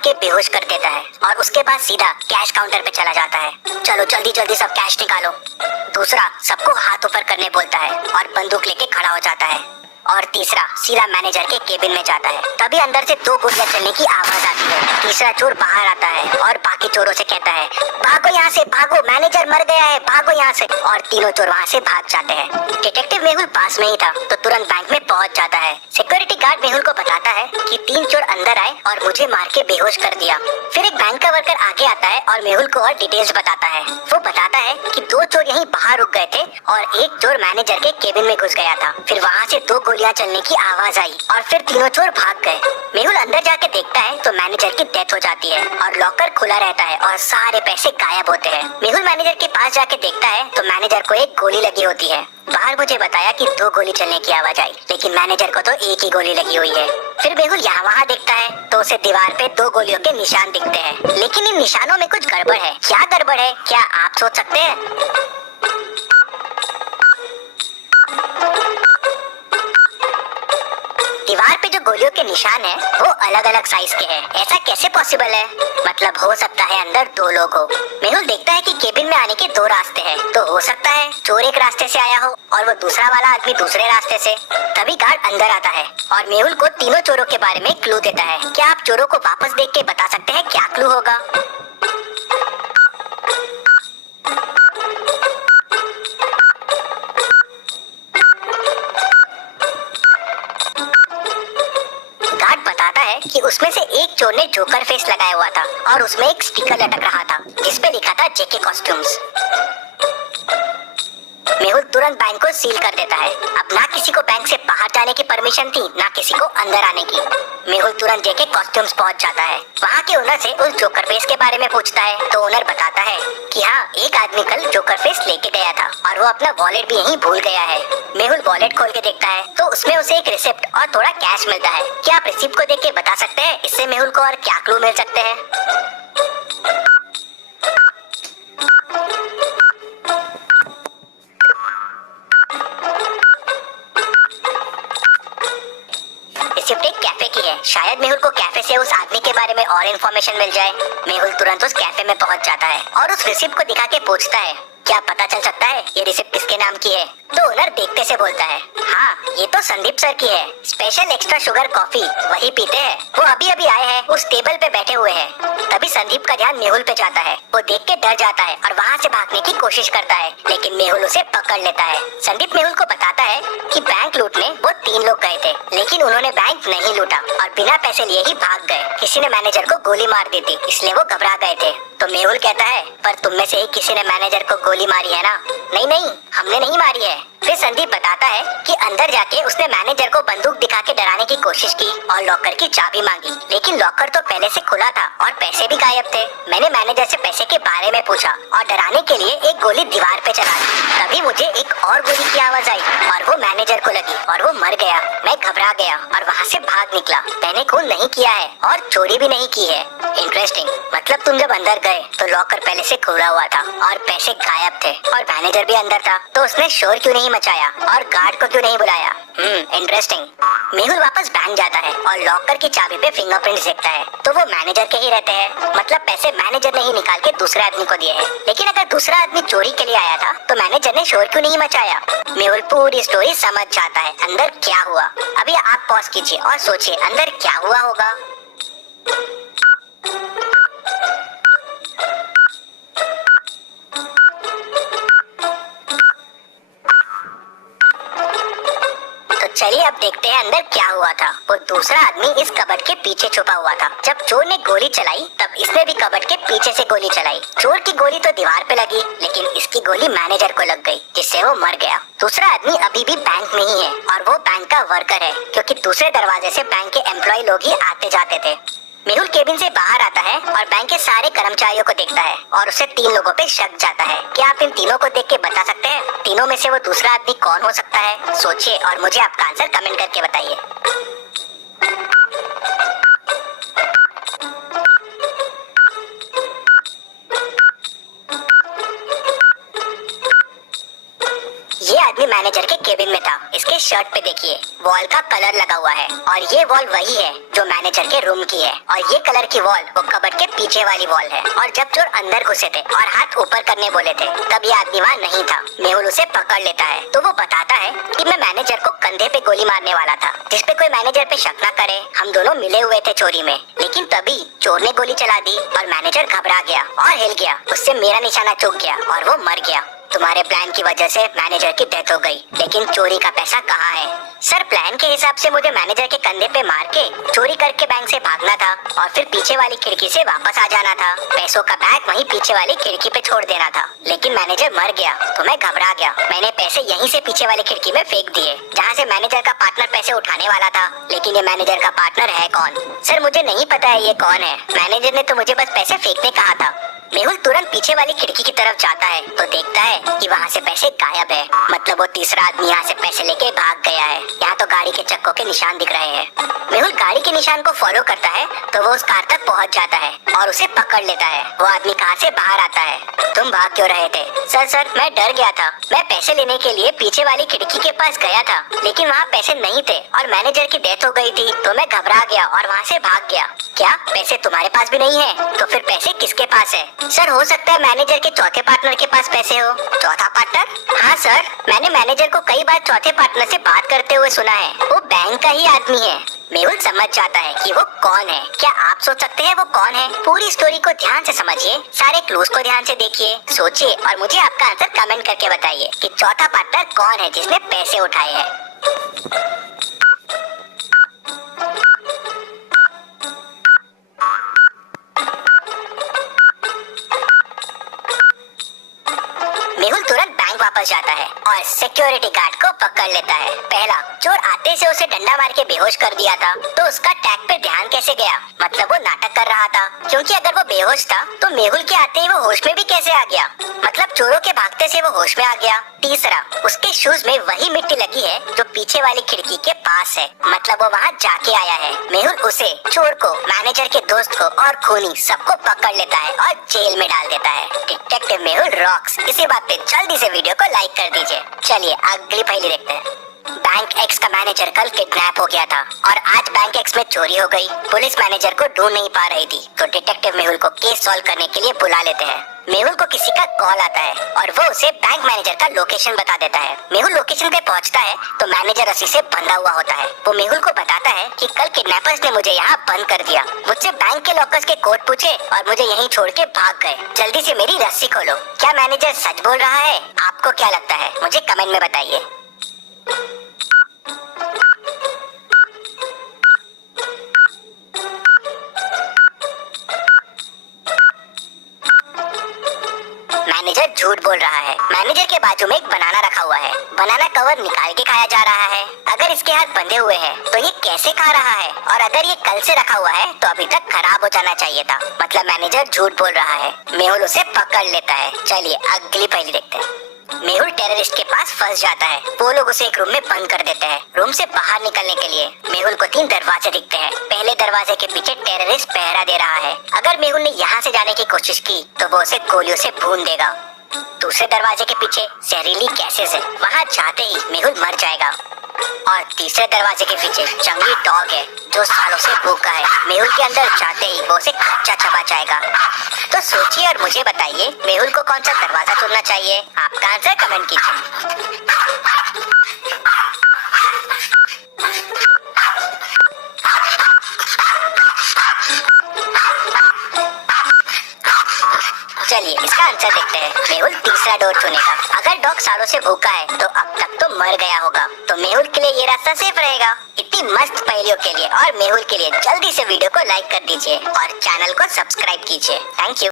के बेहोश कर देता है और उसके बाद सीधा कैश काउंटर पे चला जाता है। चलो जल्दी जल्दी सब कैश निकालो। दूसरा सबको हाथ ऊपर करने बोलता है और बंदूक लेके खड़ा हो जाता है। और तीसरा सीधा मैनेजर के केबिन में जाता है। तभी अंदर से 2 गोलियां चलने की आवाज आती है। तीसरा चोर बाहर आता है और बाकी चोरों से कहता है, भागो यहाँ से, भागो, मैनेजर मर गया है, भागो यहाँ से। और तीनों चोर वहाँ से भाग जाते हैं। डिटेक्टिव मेहुल पास में ही था तो तुरंत बैंक में पहुँच जाता है। सिक्योरिटी गार्ड मेहुल को बताता है कि 3 चोर अंदर आए और मुझे मार के बेहोश कर दिया। फिर एक बैंक का वर्कर आगे आता है और मेहुल को और डिटेल्स बताता है। वो बताता है कि 2 चोर यहीं बाहर रुक गए थे और एक चोर मैनेजर के केबिन में घुस गया था। फिर वहाँ से 2 गोलियां चलने की आवाज आई और फिर तीनों चोर भाग गए। मेहुल अंदर जाके देखता है तो मैनेजर की डेथ हो जाती है और लॉकर खुला रहता है और सारे पैसे गायब होते हैं। मेहुल मैनेजर के पास जाके देखता है तो मैनेजर को एक गोली लगी होती है। बाहर मुझे बताया कि 2 गोली चलने की आवाज आई, लेकिन मैनेजर को तो एक ही गोली लगी हुई है। फिर मेहुल यहाँ वहाँ देखता है तो उसे दीवार पे 2 गोलियों के निशान दिखते हैं, लेकिन इन निशानों में कुछ गड़बड़ है। क्या गड़बड़ है, क्या आप सोच सकते हैं? दीवार पे जो गोलियों के निशान है वो अलग अलग साइज के हैं। ऐसा कैसे पॉसिबल है? मतलब हो सकता है अंदर 2 लोग हो। मेहुल देखता है कि केबिन में आने के 2 रास्ते हैं, तो हो सकता है चोर एक रास्ते से आया हो और वो दूसरा वाला आदमी दूसरे रास्ते से। तभी गार्ड अंदर आता है और मेहुल को तीनों चोरों के बारे में क्लू देता है। क्या आप चोरों को वापस देख के बता सकते हैं क्या क्लू होगा? कि उसमें से एक चोर ने जोकर फेस लगाया हुआ था और उसमें एक स्टिकर लटक रहा था जिसपे लिखा था जेके कॉस्ट्यूम्स। मेहुल तुरंत बैंक को सील कर देता है। अब ना किसी को बैंक से बाहर जाने की परमिशन थी, ना किसी को अंदर आने की। मेहुल तुरंत जेके कॉस्ट्यूम्स पहुंच जाता है। वहाँ के ओनर से उस जोकर फेस के बारे में पूछता है तो ओनर बताता है कि हाँ, एक आदमी कल जोकर फेस लेके गया था और वो अपना वॉलेट भी यहीं भूल गया है। मेहुल वॉलेट खोल के देखता है तो उसमें उसे एक रिसिप्ट और थोड़ा कैश मिलता है। क्या आप रिसिप्ट को देख के बता सकते हैं इससे मेहुल को और क्या क्लू मिल सकते हैं? रिसिप्ट एक कैफे की है। शायद मेहुल को कैफे से उस आदमी के बारे में और इन्फॉर्मेशन मिल जाए। मेहुल तुरंत उस कैफे में पहुंच जाता है और उस रिसिप्ट को दिखा के पूछता है, क्या पता चल सकता है ये रिसिप्ट किसके नाम की है? तो ओनर देखते से बोलता है, हाँ, ये तो संदीप सर की है। स्पेशल एक्स्ट्रा शुगर कॉफी वही पीते हैं। वो अभी अभी आए हैं, उस टेबल पे बैठे हुए हैं। तभी संदीप का ध्यान मेहुल पे जाता है। वो देख के डर जाता है और वहाँ से भागने की कोशिश करता है, लेकिन मेहुल उसे पकड़ लेता है। संदीप मेहुल को बताता है कि बैंक लूटने वो 3 लोग गए थे, लेकिन उन्होंने बैंक नहीं लूटा और बिना पैसे लिए ही भाग गए। किसी ने मैनेजर को गोली मार दी थी, इसलिए वो घबरा गए थे। तो मेहुल कहता है, पर तुम में से ही किसी ने मैनेजर को गोली मारी है ना? नहीं नहीं, हमने नहीं मारी है। फिर संदीप बताता है कि अंदर जाके उसने मैनेजर को बंदूक दिखा के डराने की कोशिश की और लॉकर की चाबी मांगी, लेकिन लॉकर तो पहले से खुला था और पैसे भी गायब थे। मैंने मैनेजर से पैसे के बारे में पूछा और डराने के लिए एक गोली दीवार पे चला दी। तभी मुझे एक और गोली की आवाज आई और वो मैनेजर को लगी और वो मर गया। मैं घबरा गया और वहाँ से भाग निकला। मैंने खून नहीं किया है और चोरी भी नहीं की है। इंटरेस्टिंग। मतलब तुम जब अंदर गए तो लॉकर पहले से खुला हुआ था और पैसे गायब थे और मैनेजर भी अंदर था, तो उसने शोर क्यों नहीं मचाया और गार्ड को क्यों नहीं बुलाया? इंटरेस्टिंग। मेहुल वापस बैंक जाता है और लॉकर की चाबी पे फिंगरप्रिंट्स देखता है तो वो मैनेजर के ही रहते हैं। मतलब पैसे मैनेजर ने ही निकाल के दूसरे आदमी को दिए हैं। लेकिन अगर दूसरा आदमी चोरी के लिए आया था तो मैनेजर ने शोर क्यों नहीं मचाया? मेहुल पूरी स्टोरी समझ जाता है अंदर क्या हुआ। अभी आप पॉज कीजिए और सोचिए अंदर क्या हुआ होगा। चलिए अब देखते हैं अंदर क्या हुआ था। वो दूसरा आदमी इस कबर्ड के पीछे छुपा हुआ था। जब चोर ने गोली चलाई तब इसने भी कबर्ड के पीछे से गोली चलाई। चोर की गोली तो दीवार पे लगी, लेकिन इसकी गोली मैनेजर को लग गई, जिससे वो मर गया। दूसरा आदमी अभी भी बैंक में ही है और वो बैंक का वर्कर है, क्योंकि दूसरे दरवाजे से बैंक के एम्प्लॉय लोग ही आते जाते थे। मेहुल केबिन से बाहर आता है और बैंक के सारे कर्मचारियों को देखता है और उसे 3 लोगों पे शक जाता है। क्या आप इन तीनों को देख के बता सकते हैं तीनों में से वो दूसरा आदमी कौन हो सकता है? सोचिए और मुझे आपका आंसर कमेंट करके बताइए। ये आदमी मैनेजर के केबिन में था। इसके शर्ट पे देखिए वॉल का कलर लगा हुआ है और ये वॉल वही है जो मैनेजर के रूम की है और ये कलर की वॉल वो कबर्ड के पीछे वाली वॉल है। और जब चोर अंदर घुसे थे और हाथ ऊपर करने बोले थे तब ये आदमी वहाँ नहीं था। मेहुल उसे पकड़ लेता है तो वो बताता है कि मैं मैनेजर को कंधे पे गोली मारने वाला था जिसपे कोई मैनेजर पे शक न करे। हम दोनों मिले हुए थे चोरी में, लेकिन तभी चोर ने गोली चला दी और मैनेजर घबरा गया और हिल गया। उससे मेरा निशाना चूक गया और वो मर गया। तुम्हारे प्लान की वजह से मैनेजर की डेथ हो गई, लेकिन चोरी का पैसा कहाँ है? सर प्लान के हिसाब से मुझे मैनेजर के कंधे पे मार के चोरी करके बैंक से भागना था और फिर पीछे वाली खिड़की से वापस आ जाना था। पैसों का बैग वहीं पीछे वाली खिड़की पे छोड़ देना था, लेकिन मैनेजर मर गया तो मैं घबरा गया। मैंने पैसे यहीं से पीछे वाली खिड़की में फेंक दिए जहाँ से मैनेजर का पार्टनर पैसे उठाने वाला था। लेकिन ये मैनेजर का पार्टनर है कौन? सर मुझे नहीं पता है ये कौन है। मैनेजर ने तो मुझे बस पैसे फेंकने कहा था। मेहुल तुरंत पीछे वाली खिड़की की तरफ जाता है तो देखता है कि वहाँ से पैसे गायब है। मतलब वो तीसरा आदमी यहाँ से पैसे लेके भाग गया है। यहाँ तो गाड़ी के चक्कों के निशान दिख रहे हैं। मेहुल गाड़ी के निशान को फॉलो करता है तो वो उस कार तक पहुँच जाता है और उसे पकड़ लेता है। वो आदमी कार से बाहर आता है। तुम भाग क्यों रहे थे? सर मैं डर गया था। मैं पैसे लेने के लिए पीछे वाली खिड़की के पास गया था, लेकिन वहाँ पैसे नहीं थे और मैनेजर की डेथ हो गई थी तो मैं घबरा गया और वहाँ से भाग गया। क्या पैसे तुम्हारे पास भी नहीं है? तो फिर पैसे किसके पास है? सर हो सकता है मैनेजर के चौथे पार्टनर के पास पैसे हो। चौथा पार्टनर? हाँ सर, मैंने मैनेजर को कई बार चौथे पार्टनर से बात करते हुए सुना है। वो बैंक का ही आदमी है। मेहुल समझ जाता है कि वो कौन है। क्या आप सोच सकते हैं वो कौन है? पूरी स्टोरी को ध्यान से समझिए, सारे क्लूज को ध्यान से देखिए, सोचिए और मुझे आपका आंसर कमेंट करके बताइए कि चौथा पार्टनर कौन है जिसने पैसे उठाए हैं। मेहुल तुरंत बैंक वापस जाता है और सिक्योरिटी गार्ड को पकड़ लेता है। पहला, चोर आते से उसे डंडा मार के बेहोश कर दिया था तो उसका टैग पे ध्यान कैसे गया? मतलब वो नाटक कर रहा था, क्योंकि अगर वो बेहोश था तो मेहुल के आते ही वो होश में भी कैसे आ गया? मतलब चोरों के भागते से वो होश में आ गया। तीसरा, उसके शूज में वही मिट्टी लगी है जो पीछे वाली खिड़की के पास है, मतलब वो वहाँ जाके आया है। मेहुल उसे, चोर को, मैनेजर के दोस्त को और खूनी सबको पकड़ लेता है और जेल में डाल देता है। Detective Mehul rocks. इसी बात पे जल्दी से वीडियो को लाइक कर दीजिए। चलिए अगली पहेली देखते हैं। बैंक एक्स का मैनेजर कल किडनैप हो गया था और आज बैंक एक्स में चोरी हो गई। पुलिस मैनेजर को ढूंढ नहीं पा रही थी तो डिटेक्टिव मेहुल को केस सॉल्व करने के लिए बुला लेते हैं। मेहुल को किसी का कॉल आता है और वो उसे बैंक मैनेजर का लोकेशन बता देता है। मेहुल लोकेशन पे पहुंचता है तो मैनेजर रस्सी से बंधा हुआ होता है। वो मेहुल को बताता है कि कल किडनैपर्स ने मुझे यहाँ बंद कर दिया, मुझसे बैंक के लॉकर्स के कोड पूछे और मुझे यहीं छोड़ के भाग गए। जल्दी से मेरी रस्सी खोलो। क्या मैनेजर सच बोल रहा है? आपको क्या लगता है? मुझे कमेंट में बताइए। मैनेजर झूठ बोल रहा है। मैनेजर के बाजू में एक बनाना रखा हुआ है। बनाना कवर निकाल के खाया जा रहा है। अगर इसके हाथ बंधे हुए हैं तो ये कैसे खा रहा है? और अगर ये कल से रखा हुआ है तो अभी तक खराब हो जाना चाहिए था। मतलब मैनेजर झूठ बोल रहा है। मेहुल उसे पकड़ लेता है। चलिए अगली पहेली देखते हैं। मेहुल टेररिस्ट के पास फंस जाता है। वो लोग उसे एक रूम में बंद कर देते हैं। रूम से बाहर निकलने के लिए मेहुल को 3 दरवाजे दिखते हैं। पहले दरवाजे के पीछे टेररिस्ट पहरा दे रहा है। अगर मेहुल ने यहाँ से जाने की कोशिश की तो वो उसे गोलियों से भून देगा। दूसरे दरवाजे के पीछे जहरीली गैसेस है, वहाँ जाते ही मेहुल मर जाएगा। और तीसरे दरवाजे के पीछे जंगली डॉग है जो सालों से भूखा है। मेहुल के अंदर जाते ही वो उसे कच्चा चबा जाएगा। तो सोचिए और मुझे बताइए मेहुल को कौन सा दरवाजा चुनना चाहिए? आपका आंसर कमेंट कीजिए। चलिए इसका आंसर देखते हैं। मेहुल तीसरा डोर चुनेगा। अगर डॉग सालों से भूखा है तो अब तक तो मर गया होगा, तो मेहुल के लिए ये रास्ता सेफ रहेगा। इतनी मस्त पहेलियों के लिए और मेहुल के लिए जल्दी से वीडियो को लाइक कर दीजिए और चैनल को सब्सक्राइब कीजिए। Thank you.